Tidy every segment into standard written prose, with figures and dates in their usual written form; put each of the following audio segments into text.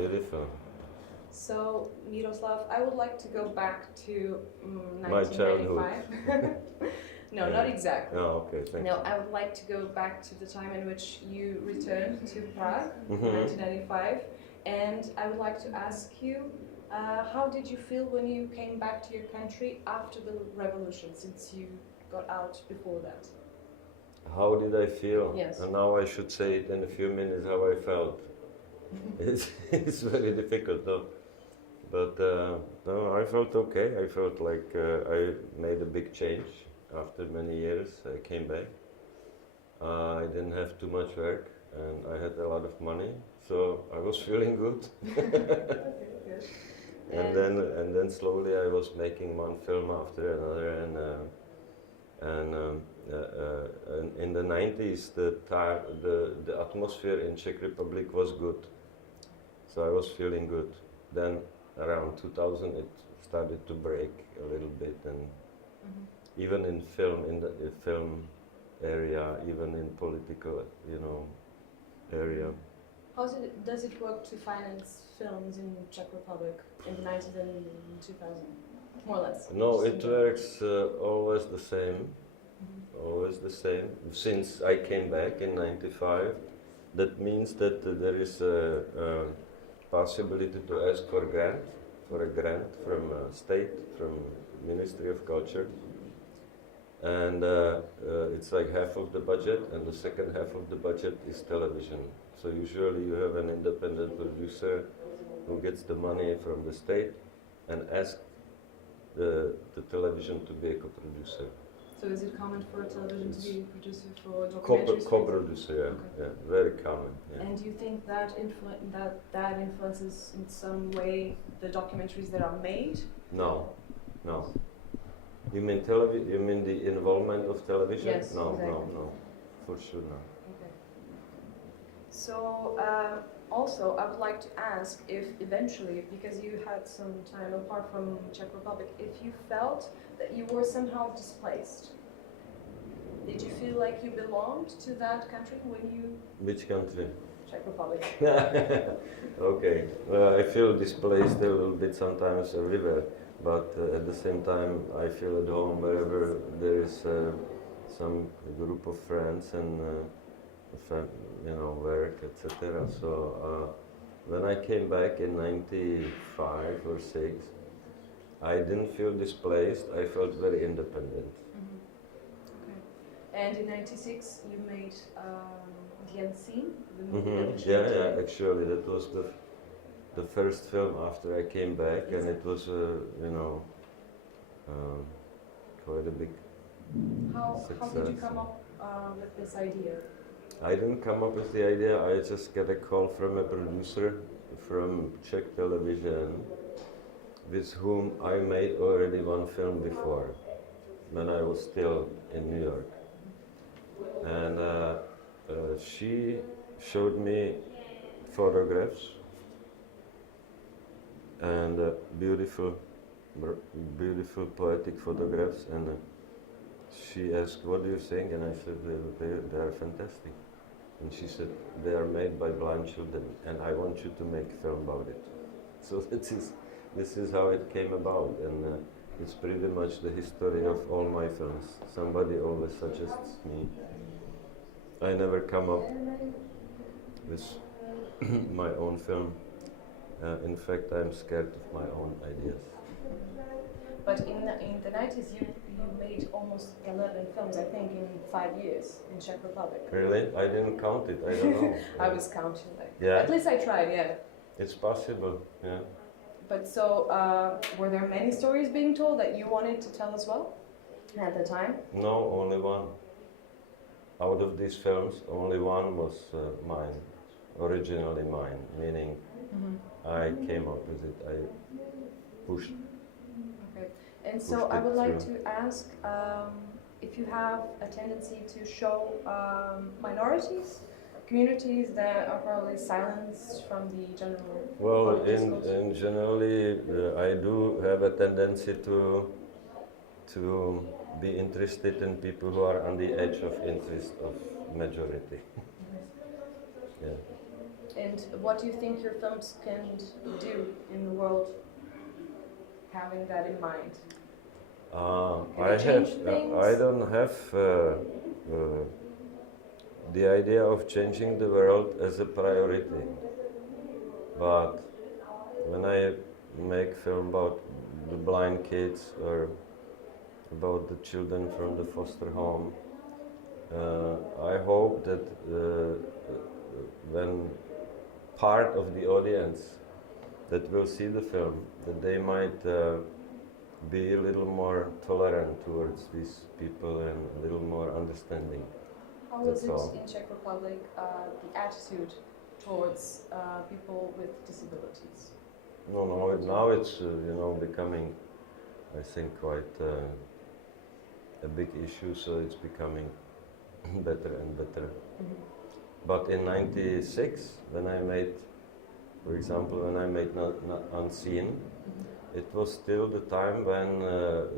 beautiful. So, Miroslav, I would like to go back to My childhood. 1995. No, Yeah. not exactly. Oh, okay, thank No, I would like to go back to the time in which you returned to Prague, Mhm. 1995, and I would like to ask you, how did you feel when you came back to your country after the revolution, since you got out before that? How did I feel? Yes. And now I should say it in a few minutes how I felt. It's very difficult though. But no, I felt okay. I felt like I made a big change after many years. I came back. I didn't have too much work and I had a lot of money, so I was feeling good. Good. And then slowly I was making one film after another, and in the 90s the atmosphere in Czech Republic was good, so I was feeling good. Then around 2000 it started to break a little bit, and even in film, in the film area, even in political, area. Does it work to finance films in Czech Republic in the 90s and 2000, more or less? No, it works always the same. Always the same. Since I came back in '95, that means that there is a possibility to ask for a grant from state, from Ministry of Culture, and it's like half of the budget, and the second half of the budget is television. So usually you have an independent producer who gets the money from the state and asks the television to be a co-producer. So is it common for a television to be a producer for documentaries? Co-producer, yeah, Okay. yeah, very common. Yeah. And do you think that that influences in some way the documentaries that are made? No. You mean You mean the involvement of television? Yes, No, exactly. no, for sure no. Okay. So also I would like to ask if eventually, because you had some time apart from Czech Republic, if you felt that you were somehow displaced. Did you feel like you belonged to that country when you... Which country? Czech Republic. Okay. I feel displaced a little bit sometimes everywhere, but at the same time I feel at home wherever there is some group of friends and work, etc. So when I came back in '95 or '6, I didn't feel displaced. I felt very independent. Okay. And in '96 you made The Unseen, the movie that was Yeah, shot yeah. today. Actually, that was the first film after I came back, and it was quite a big How success. did you come up with this idea? I didn't come up with the idea. I just got a call from a producer from Czech television, with whom I made already one film before, when I was still in New York. And she showed me photographs and beautiful poetic photographs, and she asked, "What do you think?" And I said, they are fantastic. And she said, "They are made by blind children, and I want you to make a film about it." So this is how it came about, and it's pretty much the history of all my films. Somebody always suggests me. I never come up with my own film. In fact, I'm scared of my own ideas. But in the 90s you made almost 11 films, I think, in 5 years in Czech Republic. Really? I didn't count it. I don't know. I was counting. Yeah. At least I tried, yeah. It's possible. Yeah. But so, were there many stories being told that you wanted to tell as well at the time? No, only one. Out of these films, only one was mine, originally mine, meaning I came up with it. I pushed. Okay. And so I would like to ask if you have a tendency to show minorities, communities that are probably silenced from the general. Well, in generally, I do have a tendency to be interested in people who are on the edge of interest of majority. Yeah. And what do you think your films can do in the world, having that in mind? I don't have the idea of changing the world as a priority, but when I make film about the blind kids or about the children from the foster home, I hope that when part of the audience that will see the film, that they might be a little more tolerant towards these people and a little more understanding. How is it in Czech Republic, the attitude towards people with disabilities? No, now it's becoming, I think, quite a big issue. So it's becoming better and better. Mm-hmm. But in '96, when I made, for example, when I made Unseen, Mm-hmm. it was still the time when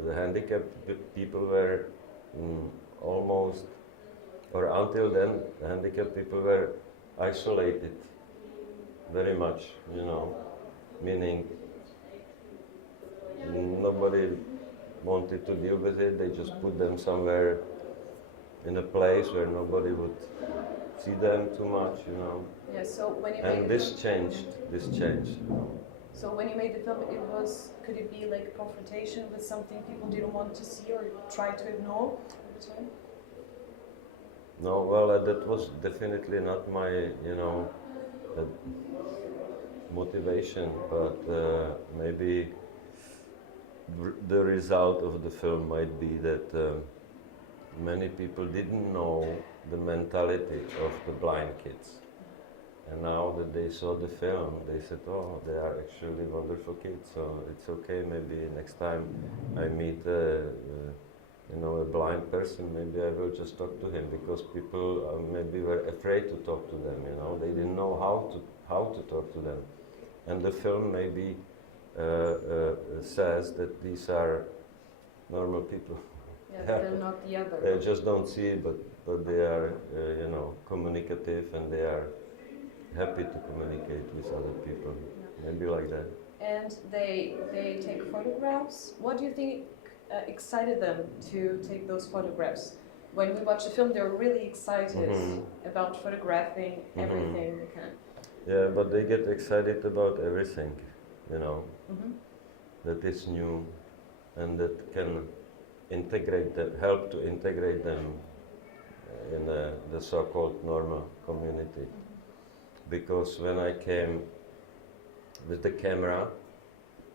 the handicapped people were almost, or until then, the handicapped people were isolated very much, meaning nobody wanted to deal with it. They just put them somewhere in a place where nobody would see them too much, Yeah, so when you And made this changed. So when you made the film, could it be like a confrontation with something people didn't want to see or try to ignore at the time? No, well, that was definitely not my, motivation, but maybe the result of the film might be that many people didn't know the mentality of the blind kids. And now that they saw the film, they said, oh, they are actually wonderful kids, so it's okay, maybe next time I meet a blind person, maybe I will just talk to him, because people maybe were afraid to talk to them, they didn't know how to talk to them. And the film maybe says that these are normal people. Yeah, they're not the other. They just don't see it, but they are, communicative, and they are happy to communicate with other people. Yeah. Maybe like that. And they take photographs. What do you think excited them to take those photographs? When we watch the film, they're really excited about photographing everything they can. Yeah, but they get excited about everything, that is new and that can integrate them, help to integrate them in the so-called normal community. Because when I came with the camera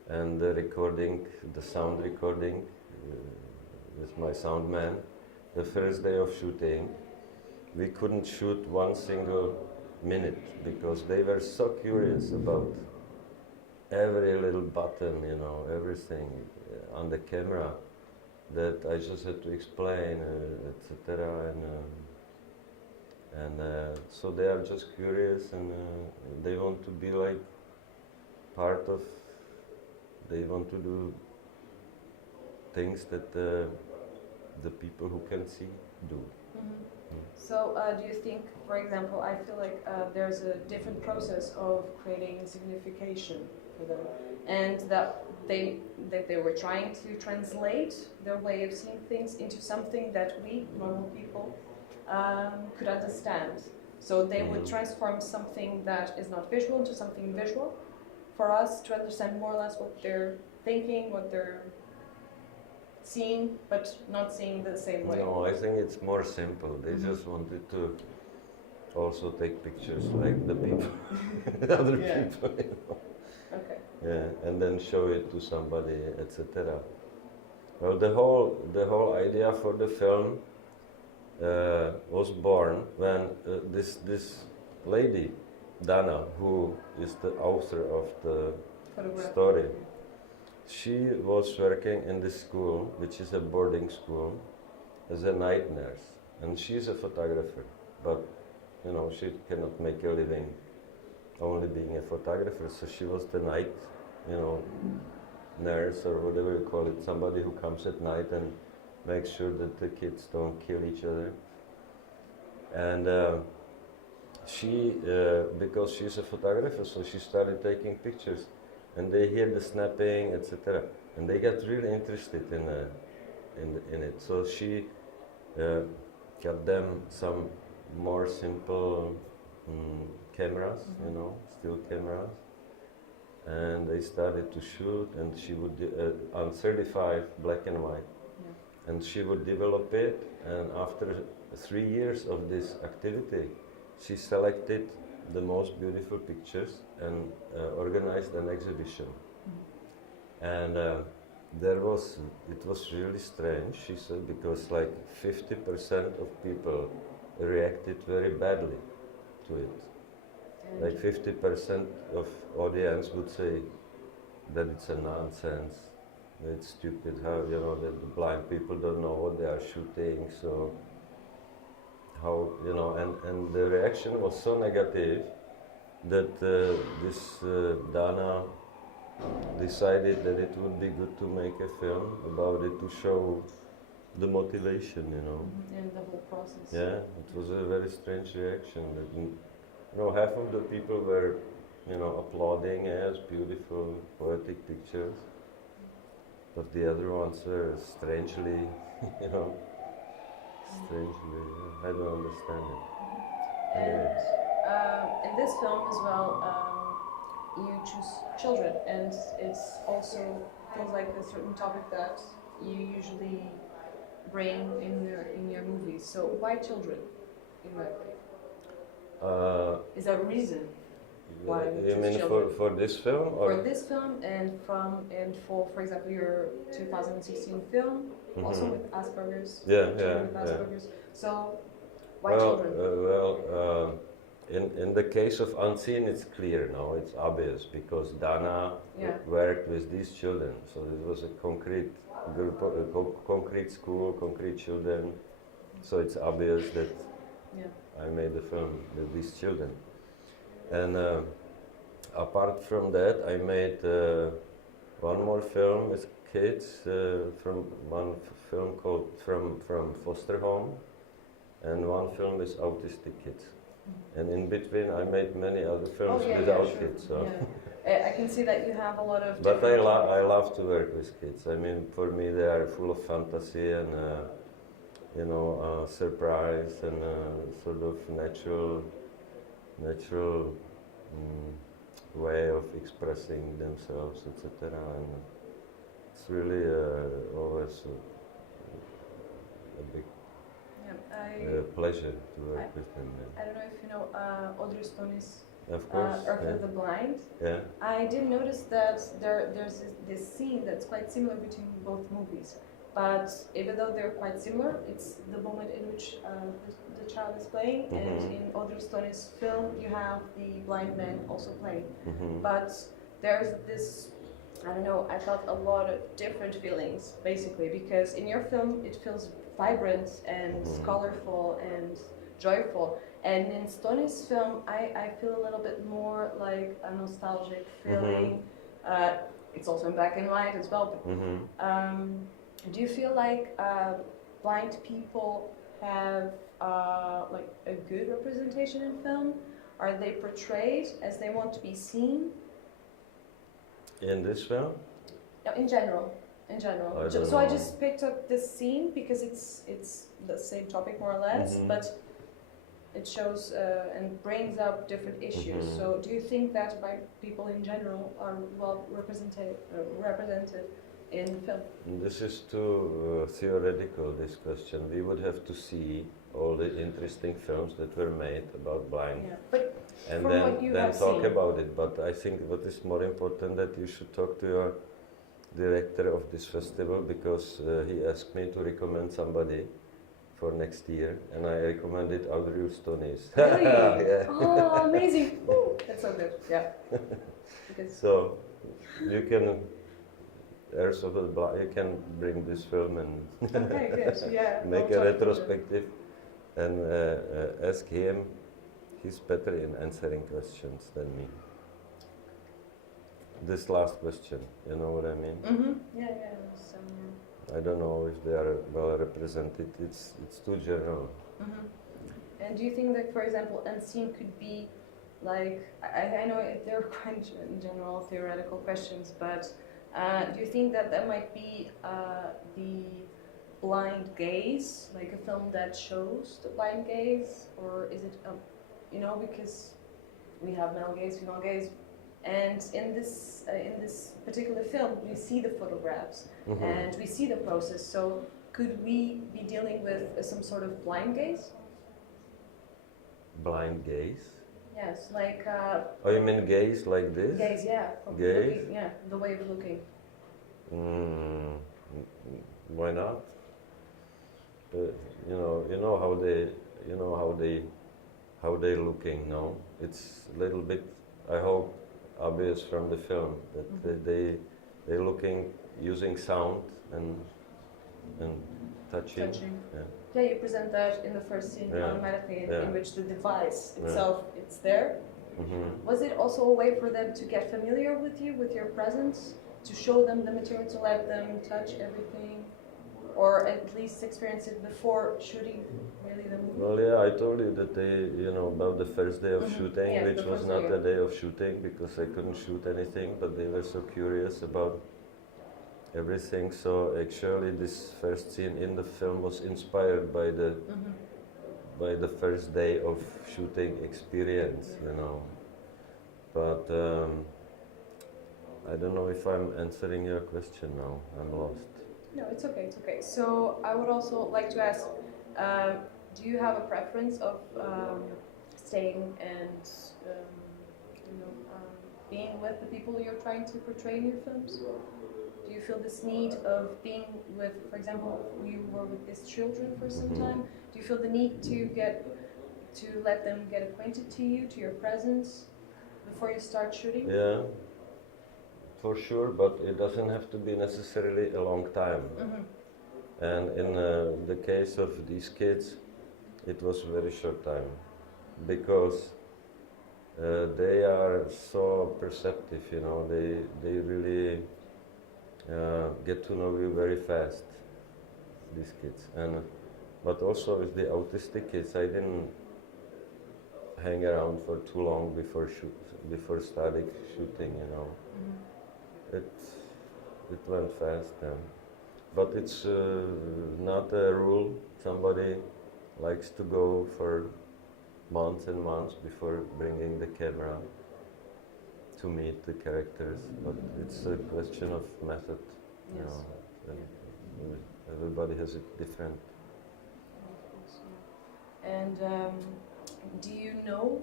and the recording, the sound recording with my sound man, the first day of shooting, we couldn't shoot one single minute because they were so curious about every little button, everything on the camera, that I just had to explain, etc. And so they are just curious, and they want to be like part of, they want to do things that the people who can see do. So do you think, for example, I feel like there's a different process of creating signification for them, and that they were trying to translate their way of seeing things into something that we, normal people, could understand. So they would transform something that is not visual into something visual for us to understand more or less what they're thinking, what they're seeing, but not seeing the same way. No, I think it's more simple. They just wanted to also take pictures like the people, other people. Okay. Yeah, and then show it to somebody, etc. Well, the whole idea for the film was born when this lady, Dana, who is the author of the story, she was working in this school, which is a boarding school, as a night nurse, and she's a photographer, but she cannot make a living only being a photographer, so she was the night, nurse or whatever you call it, somebody who comes at night and makes sure that the kids don't kill each other. And she, because she's a photographer, so she started taking pictures, and they hear the snapping, etc., and they got really interested in it. So she got them some more simple cameras, you know, still cameras, and they started to shoot, and she would on 35 black and white, and she would develop it, and after 3 years of this activity, she selected the most beautiful pictures and organized an exhibition. And it was really strange, she said, because like 50% of people reacted very badly to it. Like 50% of audience would say that it's a nonsense, it's stupid, how, you know, that the blind people don't know what they are shooting, so how, you know, and the reaction was so negative that this Dana decided that it would be good to make a film about it to show the motivation, you know. And the whole process. Yeah, it was a very strange reaction. That, you know, half of the people were, you know, applauding as beautiful, poetic pictures, but the other ones were strangely, you know, strangely, I don't understand it. And in this film as well, you choose children, and it's also feels like a certain topic that you usually bring in your movies. So why children? In my way, is there a reason why you choose mean children? for this film, or For this film, and for example your 2016 film, also with Asperger's. Children with Asperger's. So why children? In the case of Unseen, it's clear now, it's obvious, because Dana worked with these children, so it was a concrete group, concrete school, concrete children, so it's obvious that I made a film with these children. And apart from that, I made one more film with kids, from one film called From Foster Home, and one film with autistic kids. And in between, I made many other films without kids. So. I can see that you have a lot of. But I love to work with kids. I mean, for me, they are full of fantasy and you know, surprise and sort of natural way of expressing themselves, etc. And it's really always a big pleasure to work with them. I don't know if you know Audrey Stone's Of course. Earth of the Blind. Yeah. I did notice that there's this scene that's quite similar between both movies. But even though they're quite similar, it's the moment in which the child is playing, and in Audrey Stone's film you have the blind man also playing. But there's this, I don't know, I felt a lot of different feelings basically, because in your film it feels vibrant and colorful and joyful, and in Stone's film I feel a little bit more like a nostalgic feeling. It's also in black and white as well. But, do you feel like blind people have like a good representation in film? Are they portrayed as they want to be seen? In this film? No, in general. So I just picked up this scene because it's the same topic more or less, but it shows and brings up different issues. So do you think that by people in general are well represented in film? This is too theoretical, this question. We would have to see all the interesting films that were made about blind, and then talk about it. But I think what is more important, that you should talk to your director of this festival, because he asked me to recommend somebody for next year, and I recommended Audrey Stone's. Really? Yeah. Oh, amazing! Ooh, that's so good. Yeah. So you can. Earth of the Blind, you can bring this film and okay, good. Yeah, make a retrospective and ask him. He's better in answering questions than me. This last question, you know what I mean? Yeah. I don't know if they are well represented. It's too general. And do you think that, for example, unseen could be like, I know they're quite general theoretical questions, but do you think that that might be the blind gaze, like a film that shows the blind gaze, or is it, because we have male gaze, female gaze, and in this particular film, we see the photographs and we see the process. So could we be dealing with some sort of blind gaze? Blind gaze? Yes, like. Oh, you mean gaze like this? Gaze, yeah. Gaze? Yeah, the way of looking. Why not? How they looking. No, it's a little bit. I hope obvious from the film that they looking using sound and touching. Yeah. Yeah, you present that in the first scene automatically, in which the device itself it's there. Was it also a way for them to get familiar with you, with your presence, to show them the material, to let them touch everything, or at least experience it before shooting really the movie? Well, yeah, I told you that about the first day of shooting, Yes, which was not a day of shooting because I couldn't shoot anything, but they were so curious about everything. So actually, this first scene in the film was inspired by the first day of shooting experience, But I don't know if I'm answering your question now. I'm lost. No, it's okay, it's okay. So I would also like to ask, do you have a preference of staying and being with the people you're trying to portray in your films? Do you feel this need of being with, for example, you were with these children for some time? Do you feel the need to let them get acquainted to you, to your presence, before you start shooting? Yeah, for sure, but it doesn't have to be necessarily a long time. And in the case of these kids, it was a very short time, because they are so perceptive, they really get to know you very fast, these kids. But also with the autistic kids, I didn't hang around for too long before starting shooting, It went fast then. But it's not a rule. Somebody likes to go for months and months before bringing the camera to meet the characters, but it's a question of method. Everybody has it different. And do you know?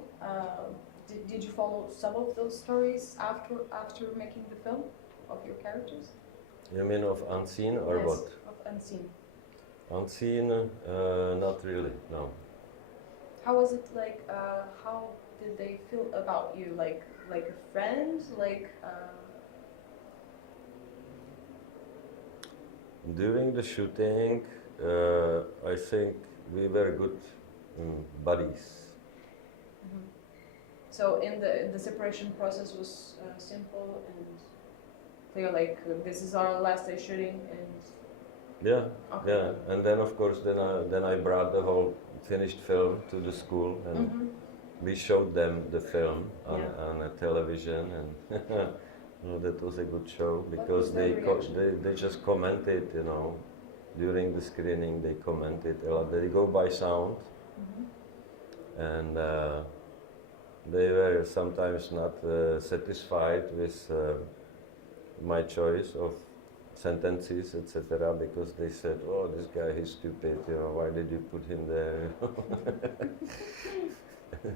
Did you follow some of those stories after making the film of your characters? You mean of Unseen or yes, what? Of Unseen. Unseen, not really. No. How was it like? How did they feel about you? Like a friend? During the shooting, I think we were good buddies. So in the separation process was simple and clear. Like this is our last day shooting, and yeah, okay. yeah. And then of course, then I brought the whole finished film to the school, and we showed them the film on a television, and that was a good show because they just commented, during the screening they commented a lot. They go by sound, and they were sometimes not satisfied with my choice of sentences, etc., because they said, "Oh, this guy, he's stupid. Why did you put him there?"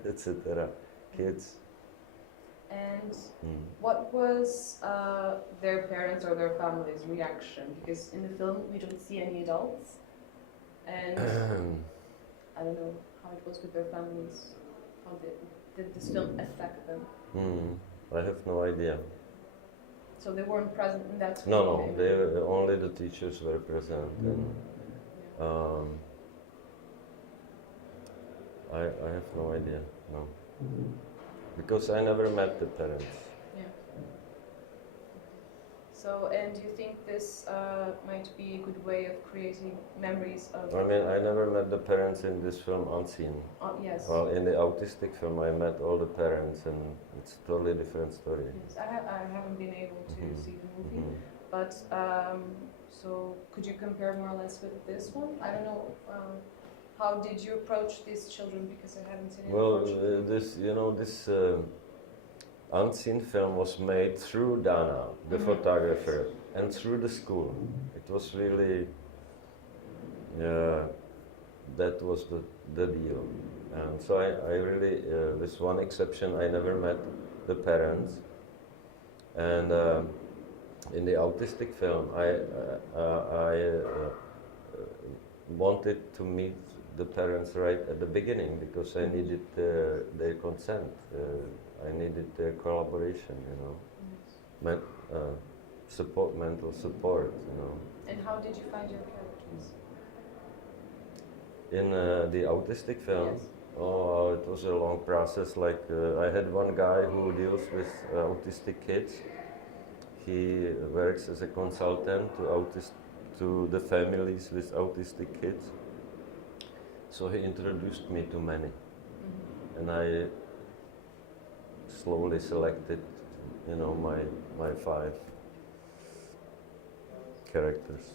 etc. Kids. And what was their parents' or their family's reaction? Because in the film we don't see any adults, and I don't know how it was with their families. How did this film affect them? I have no idea. So they weren't present in that screen? No, only the teachers were present. And, I have no idea, no. Because I never met the parents. Yeah. So, and do you think this might be a good way of creating memories of? I mean, I never met the parents in this film unseen. Yes. Well, in the autistic film, I met all the parents, and it's a totally different story. Yes. I haven't been able to see the movie, Mhm. but so could you compare more or less with this one? I don't know. How did you approach these children? Because I haven't seen it. Well, this unseen film was made through Dana, the photographer, and through the school. It was really, that was the deal. And so I really, with one exception, I never met the parents. And in the autistic film, I wanted to meet the parents right at the beginning because I needed their consent. I needed their collaboration, mental support, And how did you find your characters? In the autistic film, Yes. oh, it was a long process. Like I had one guy who deals with autistic kids. He works as a consultant to the families with autistic kids. So he introduced me to many, and I slowly selected, my 5 characters.